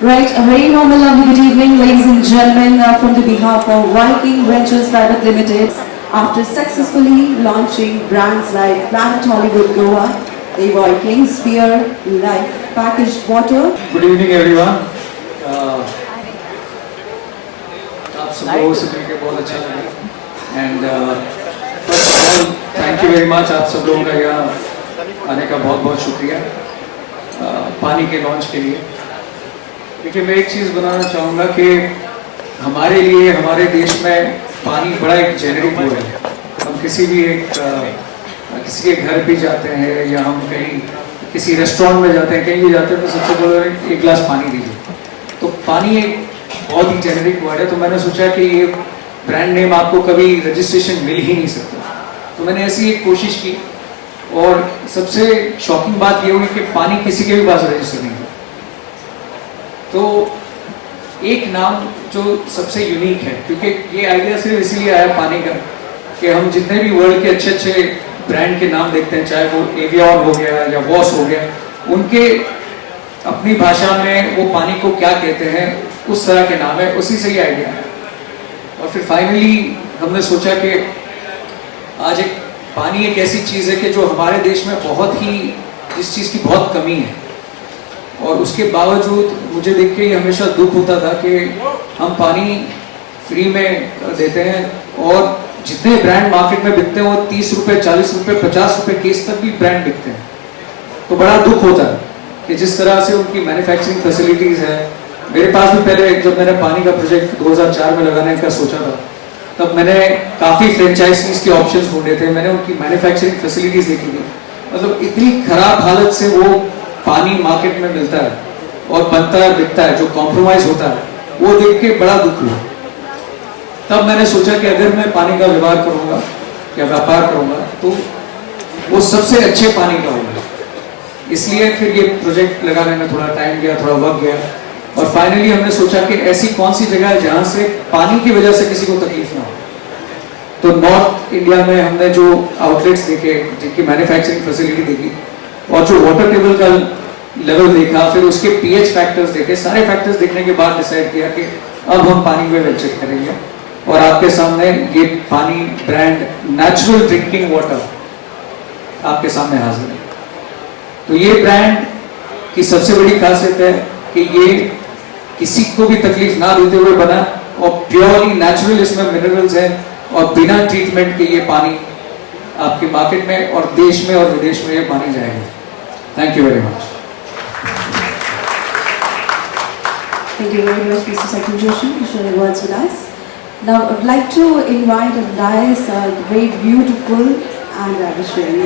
Right, a very normal, lovely good evening, ladies and gentlemen, from the behalf of Viking Ventures Private Limited. After successfully launching brands like Planet Hollywood Goa, the Vikings Sphere Life Packaged Water. Good evening everyone. आप सब लोगों से मिलकर बहुत अच्छा लगा and first of all thank you very much आप सब लोगों का यहाँ आने का बहुत बहुत शुक्रिया पानी के लॉन्च के लिए। देखिए मैं एक चीज़ बनाना चाहूँगा कि हमारे लिए हमारे देश में पानी बड़ा एक जेनेरिक वर्ड है। हम किसी भी किसी के घर भी जाते हैं या हम कहीं किसी रेस्टोरेंट में जाते हैं कहीं भी जाते हैं तो सबसे पहले एक गिलास पानी दीजिए। तो पानी एक बहुत ही जेनेरिक वर्ड है, तो मैंने सोचा कि ये ब्रांड नेम आपको कभी रजिस्ट्रेशन मिल ही नहीं सकता, तो मैंने ऐसी एक कोशिश की और सबसे शॉकिंग बात ये हुई कि पानी किसी के भी पास रजिस्टर नहीं था। तो एक नाम जो सबसे यूनिक है, क्योंकि ये आइडिया सिर्फ इसीलिए आया पानी का कि हम जितने भी वर्ल्ड के अच्छे अच्छे ब्रांड के नाम देखते हैं, चाहे वो एवियन हो गया या वॉस हो गया, उनके अपनी भाषा में वो पानी को क्या कहते हैं उस तरह के नाम है, उसी से ही आइडिया है। और फिर फाइनली हमने सोचा कि आज एक पानी एक ऐसी चीज़ है कि जो हमारे देश में बहुत ही इस चीज़ की बहुत कमी है, और उसके बावजूद मुझे देख के ये हमेशा दुख होता था कि हम पानी फ्री में देते हैं और जितने ब्रांड मार्केट में बिकते हैं वो 30 रुपये 40 रुपये 50 रुपये केस तक भी ब्रांड बिकते हैं। तो बड़ा दुख होता है कि जिस तरह से उनकी मैन्युफैक्चरिंग फैसिलिटीज़ है। मेरे पास भी पहले जब मैंने पानी का प्रोजेक्ट 2004 में लगाने का सोचा था, तब मैंने काफ़ी फ्रेंचाइजीज के ऑप्शंस ढूंढे थे, मैंने उनकी मैन्युफैक्चरिंग फैसिलिटीज़ देखी थी। मतलब इतनी खराब हालत से वो पानी मार्केट में मिलता है और बनता है बिकता है, जो कॉम्प्रोमाइज़ होता है, वो देख के बड़ा दुख हुआ। तब मैंने सोचा कि अगर मैं पानी का व्यवहार करूँगा या व्यापार करूँगा तो वो सबसे अच्छे पानी का होगा। इसलिए फिर ये प्रोजेक्ट लगाने में थोड़ा टाइम गया, थोड़ा वक्त गया, और फाइनली हमने सोचा कि ऐसी कौन सी जगह है जहाँ से पानी की वजह से किसी को तकलीफ ना हो। तो नॉर्थ इंडिया में हमने जो आउटलेट्स देखे, जिनकी मैन्युफैक्चरिंग फैसिलिटी देखी और जो वाटर टेबल का लेवल देखा, फिर उसके पीएच फैक्टर्स देखे, सारे फैक्टर्स देखने के बाद डिसाइड किया कि अब हम पानी में वेंचर करेंगे। और आपके सामने ये पानी ब्रांड नेचुरल ड्रिंकिंग वाटर आपके सामने हाजिर है। तो ये ब्रांड की सबसे बड़ी खासियत है कि ये किसी को भी तकलीफ ना देते हुए बना और प्योरली नेचुरल इसमें मिनरल्स हैं और बिना ट्रीटमेंट के ये पानी आपके मार्केट में और देश में और विदेश में ये पानी जाएगा। Thank you very much. Thank you very much, Mr. Sakil Joshi, for sharing words with us. Now, I would like to invite and dais a very beautiful and ravishing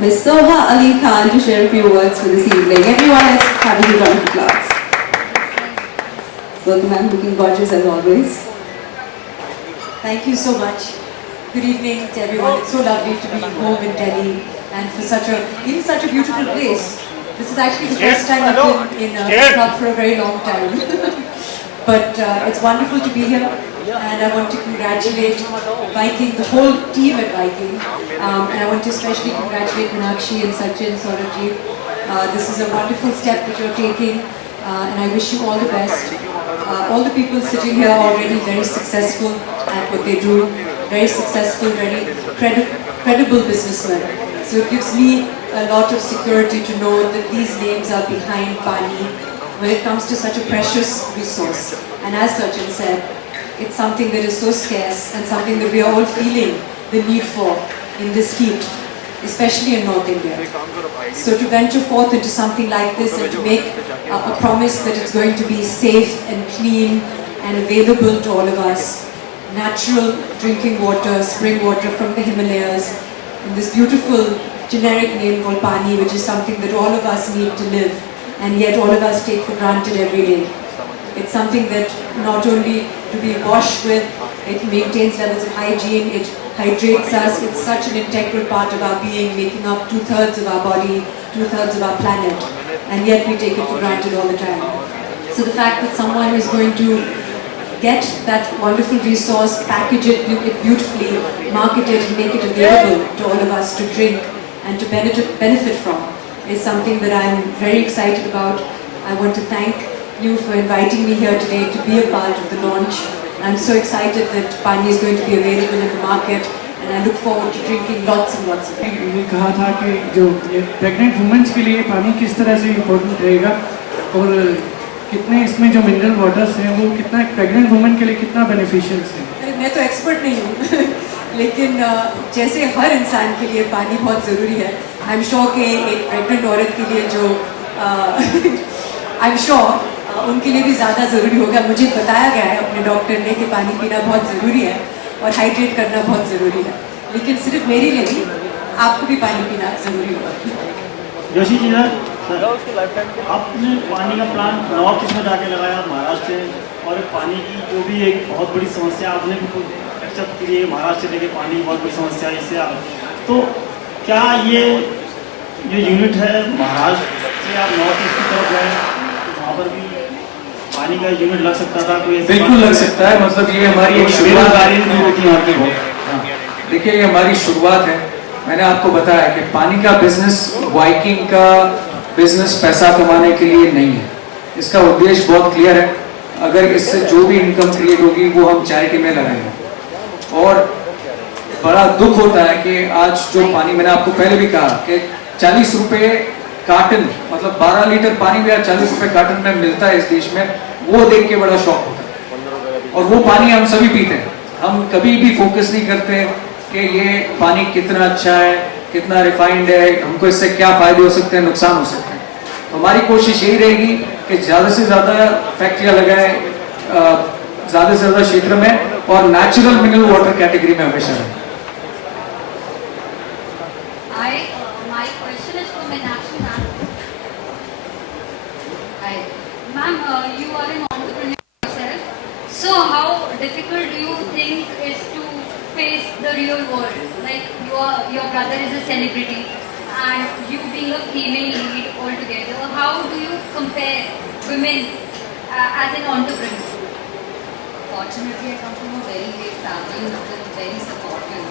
Ms. Soha Ali Khan to share a few words for this evening. Everyone is having a round of applause. Welcome, ma'am, looking gorgeous as always. Thank you so much. Good evening to everyone. It's so lovely to be home in Delhi and for such a beautiful place. This is actually the first time I've been in a club for a very long time. But it's wonderful to be here, and I want to congratulate Viking, the whole team at Viking, and I want to especially congratulate Meenakshi and Sachin, Saurabh. This is a wonderful step that you're taking, and I wish you all the best. All the people sitting here are already very successful at what they do, very successful, very credible businessmen. So it gives me a lot of security to know that these names are behind Pani when it comes to such a precious resource. And as Sachin said, it's something that is so scarce and something that we are all feeling the need for in this heat, especially in North India. So to venture forth into something like this and to make a promise that it's going to be safe and clean and available to all of us, natural drinking water, spring water from the Himalayas, in this beautiful generic name called Pani, which is something that all of us need to live, and yet all of us take for granted every day. It's something that not only to be washed with, it maintains levels of hygiene, it hydrates us, it's such an integral part of our being, making up 2/3 of our body, 2/3 of our planet, and yet we take it for granted all the time. So the fact that someone is going to get that wonderful resource, package it beautifully, market it, and make it available to all of us to drink and to benefit from is something that I'm very excited about. I want to thank you for inviting me here today to be a part of the launch. I'm so excited that Pani is going to be available in the market, and I look forward to drinking lots and lots of it. ये कहा था कि जो ये pregnant women's के लिए पानी किस तरह से इम्पोर्टेंट रहेगा और कितने इसमें जो मिनरल वाटर्स हैं वो कितना प्रेग्नेंट वुमेन के लिए कितना बेनिफिशियल है। अरे मैं तो एक्सपर्ट नहीं हूँ लेकिन जैसे हर इंसान के लिए पानी बहुत ज़रूरी है। आई एम श्योर कि एक प्रेग्नेंट औरत के लिए जो आई एम श्योर उनके लिए भी ज़्यादा ज़रूरी होगा। मुझे बताया गया है अपने डॉक्टर ने कि पानी पीना बहुत ज़रूरी है और हाइड्रेट करना बहुत ज़रूरी है, लेकिन सिर्फ मेरे लिए नहीं, आपको भी पानी पीना ज़रूरी होगा। जोशी जी सर, आपने पानी का प्लांट नॉर्थ ईस्ट में जाके लगाया महाराष्ट्र में, और पानी की जो भी एक बहुत बड़ी समस्या आपने भी एक्सेप्ट की है, महाराष्ट्र से लेके पानी की बहुत बड़ी समस्या है इससे आप, तो क्या ये जो यूनिट है महाराष्ट्र से आप नॉर्थ ईस्ट की तरफ गए वहाँ पर भी पानी का यूनिट लग सकता था? कोई बिल्कुल लग सकता है, मतलब ये हमारी एक शुरुआत है। देखिए ये हमारी शुरुआत है। मैंने आपको बताया कि पानी का बिजनेस, वाइकिंग का बिजनेस पैसा कमाने के लिए नहीं है। इसका उद्देश्य बहुत क्लियर है। अगर इससे जो भी इनकम क्रिएट होगी वो हम चैरिटी में लगाएंगे। और बड़ा दुख होता है कि आज जो पानी, मैंने आपको पहले भी कहा कि 40 रुपए कार्टन, मतलब 12 लीटर पानी भी आज 40 रुपए कार्टन में मिलता है इस देश में, वो देख के बड़ा शौक होता है। और वो पानी हम सभी पीते हैं। हम कभी भी फोकस नहीं करते कि ये पानी कितना अच्छा है, कितना रिफाइंड है, हमको इससे क्या फायदे हो सकते हैं, नुकसान हो सकते हैं। तो हमारी कोशिश यही रहेगी कि ज़्यादा से ज़्यादा फैक्ट्रियाँ लगाएं ज़्यादा से ज़्यादा क्षेत्र में, और नेचुरल मिनरल वाटर कैटेगरी में हमेशा रहें। My question is for Meenakshi ma'am. Hi, ma'am, you are an entrepreneur yourself. So how difficult do you think is to face the real world? Like your brother is a celebrity, and you being a female lead altogether, how do you compare women as an entrepreneur? Fortunately, I come from a very big family which is very supportive,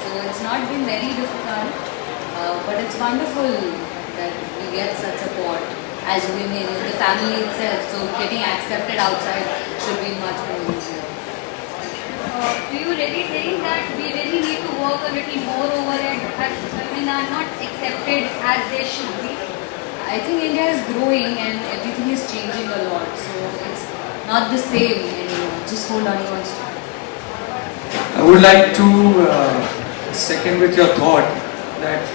so it's not been very difficult. But it's wonderful that we get such support as women in the family itself. So getting accepted outside should be much more easier. Do you really think that we really need to work a little more over it, as women are not accepted as they should be? I think India is growing and everything is changing a lot. So it's not the same anymore. Just hold on to one. I would like to second with your thought that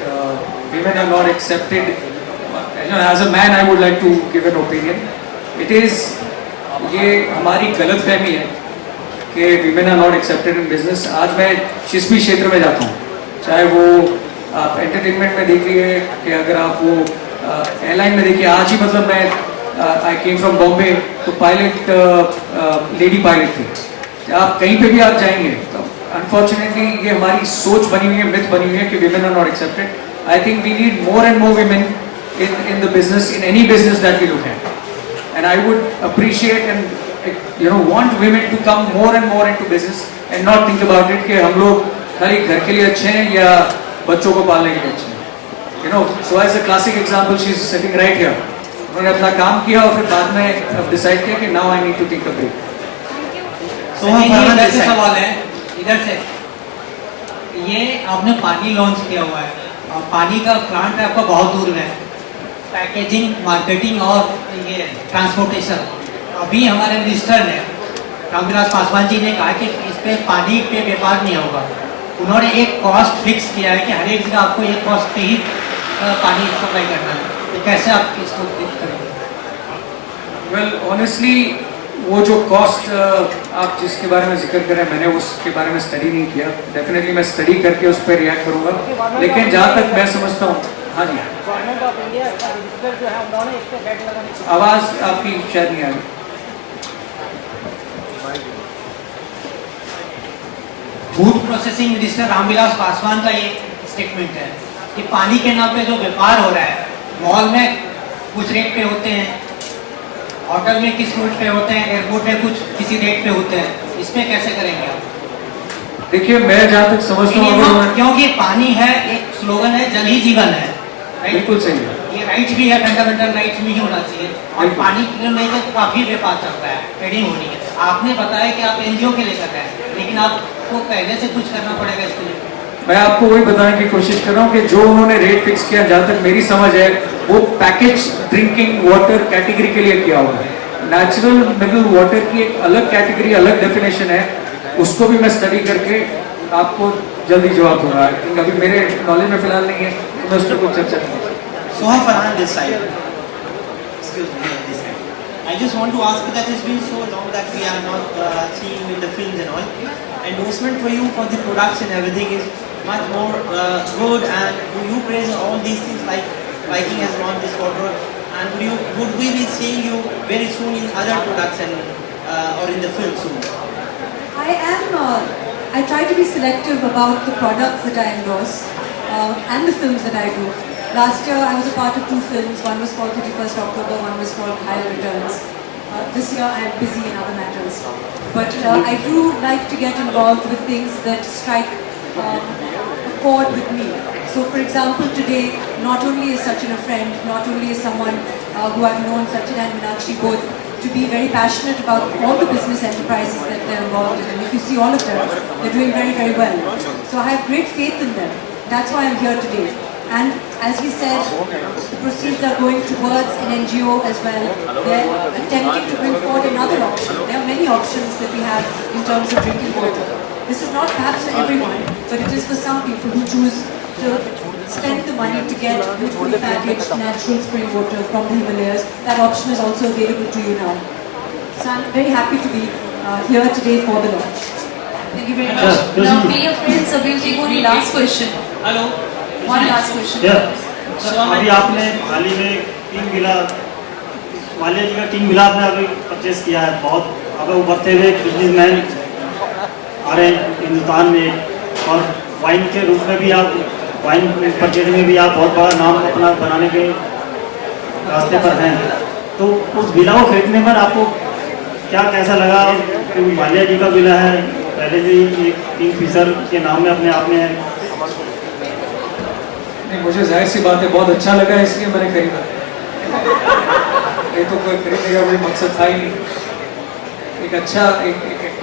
women are not accepted. As a man, I would like to give an opinion. It is, ये हमारी गलतफहमी है कि women are not accepted in business. आज मैं जिस भी क्षेत्र में जाता हूँ, चाहे वो आप एंटरटेनमेंट में देखिए कि अगर आप वो एयरलाइन में देखिए, आज ही मतलब मैं आई केम फ्रॉम बॉम्बे, तो पायलट लेडी पायलट थी। आप कहीं पे भी आप जाएंगे तो अनफॉर्चुनेटली ये हमारी सोच बनी हुई है, मिथ बनी हुई है कि women are not accepted. I think we need more and more women in the business, in any business that we look at. And I would appreciate and want women to come more and more into business and not think about it कि हम लोग खाली घर के लिए अच्छे हैं या बच्चों को पालने के लिए अच्छे हैं। So as a classic example, she is sitting right here. उन्होंने अपना काम किया और फिर बाद में डिसाइड किया कि now I need to take a break. इधर से सवाल है, इधर से, ये आपने पानी लॉन्च किया हुआ है और पानी का प्लांट है आपका बहुत दूर है, पैकेजिंग, मार्केटिंग और ये ट्रांसपोर्टेशन। अभी हमारे मिनिस्टर ने रामविलास पासवान जी ने कहा कि इस पे पानी पे व्यापार नहीं होगा। उन्होंने एक कॉस्ट फिक्स किया है कि हर एक जगह आपको एक कॉस्ट पे ही पानी सप्लाई करना है। तो कैसे आप इसको करेंगे? Well, honestly, वो जो कॉस्ट आप जिसके बारे में जिक्र करें, मैंने उसके बारे में स्टडी नहीं किया। डेफिनेटली मैं स्टडी करके उस पर रिएक्ट करूँगा, लेकिन जहाँ तक मैं समझता हूँ, हाँ जी, आवाज़ आपकी शायद नहीं आ रही। Food processing minister Ramvilas Paswan का ये स्टेटमेंट है कि पानी के नाम पे जो व्यापार हो रहा है, मॉल में कुछ रेट पे होते हैं, होटल में किस रेट पे होते हैं, एयरपोर्ट में कुछ किसी रेट पे होते हैं, इसमें कैसे करेंगे आप? देखिए मैं जहाँ तक समझता हूँ, क्योंकि पानी है, एक स्लोगन है, जल ही जीवन है, बिल्कुल सही है। ये राइट्स भी है, फंडामेंटल राइट्स भी होना चाहिए। और बिल्कुल। पानी के लिए तो काफी व्यापार चल रहा है, ट्रेडिंग हो रही है। आपने बताया कि आप एनजीओ के लिए कर रहे हैं, लेकिन आपको पहले से कुछ करना पड़ेगा इसके लिए। मैं आपको वही बताने की कोशिश कर रहा हूँ कि जो उन्होंने रेट फिक्स किया, जहाँ तक मेरी समझ है, वो पैकेज ड्रिंकिंग वाटर कैटेगरी के लिए किया हुआ है। नेचुरल मिनरल वाटर की एक अलग कैटेगरी, अलग डेफिनेशन है, उसको भी मैं स्टडी करके आपको जल्दी जवाब दूंगा। अभी मेरे नॉलेज में फिलहाल नहीं है, तो मैं उस पर कुछ चर्चा करूँगा। Soha Farhan this side. Excuse me, this side. I just want to ask you that it's been so long that we are not seeing in the films and all. Endorsement for you for the products and everything is much more good, and you praise all these things like Viking has launched this water, and would we be seeing you very soon in other products and or in the film soon? I try to be selective about the products that I endorse and the films that I do. Last year I was a part of 2 films. One was called 31st October, one was called Higher Returns. This year I am busy in other matters. But I do like to get involved with things that strike a chord with me. So for example, today, not only is Sachin a friend, not only is someone who I've known, Sachin and Meenakshi both, to be very passionate about all the business enterprises that they're involved in. And if you see all of them, they're doing very, very well. So I have great faith in them. That's why I'm here today. And as we said, the proceeds are going towards an NGO as well. They're attempting to bring forward another option. There are many options that we have in terms of drinking water. This is not perhaps for everyone, but it is for some people who choose to spend the money to get beautifully packaged natural spring water from the Himalayas. That option is also available to you now. So I'm very happy to be here today for the launch. Thank you very much. Now, dear friends, so we'll take only last question. Hello, One last question. अभी आपने हाल ही में king villa, Mallya जी का king villa आपने अभी purchase किया है। बहुत अब उभरते हुए बिजनेसमैन आ रहे हैं हिंदुस्तान में, और वाइन के रूप में भी आप, वाइन परचेजिंग में भी आप बहुत बड़ा नाम अपना बनाने के रास्ते पर हैं। तो उस विला को खरीदने पर आपको क्या कैसा लगा? क्योंकि माल्या जी का विला है, पहले से ही एक किंग फिशर के नाम में अपने आप में है। मुझे जाहिर सी बात है बहुत अच्छा लगा, इसलिए मैंने खरीदा। ये तो कोई खरीदने का कोई मकसद था ही नहीं। एक अच्छा एक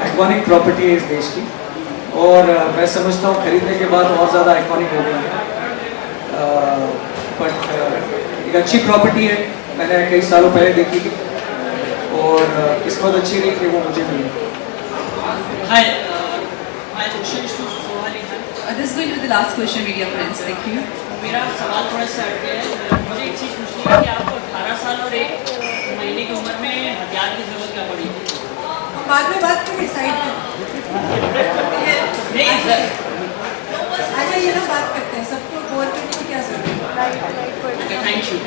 आइकॉनिक प्रॉपर्टी है इस देश की, और मैं समझता हूँ खरीदने के बाद और ज़्यादा आइकॉनिक हो गई है। बट एक अच्छी प्रॉपर्टी है, मैंने कई सालों पहले देखी थी, और किस्मत अच्छी रही कि वो मुझे मिली। Hi, my question is to Sohali Khan. This is going to be the last question, media friends. Thank you. मेरा सवाल थोड़ा सा हटके है। मुझे एक चीज़ पूछनी है कि आपको 18 साल और 1 महीने की उम्र में हथियार की जरूरत क्या पड़ी? बाद में बात करें साइड में। नहीं सर, अच्छा ये ना बात करते हैं, सबको बोल करने की क्या जरूरत है? Thank you.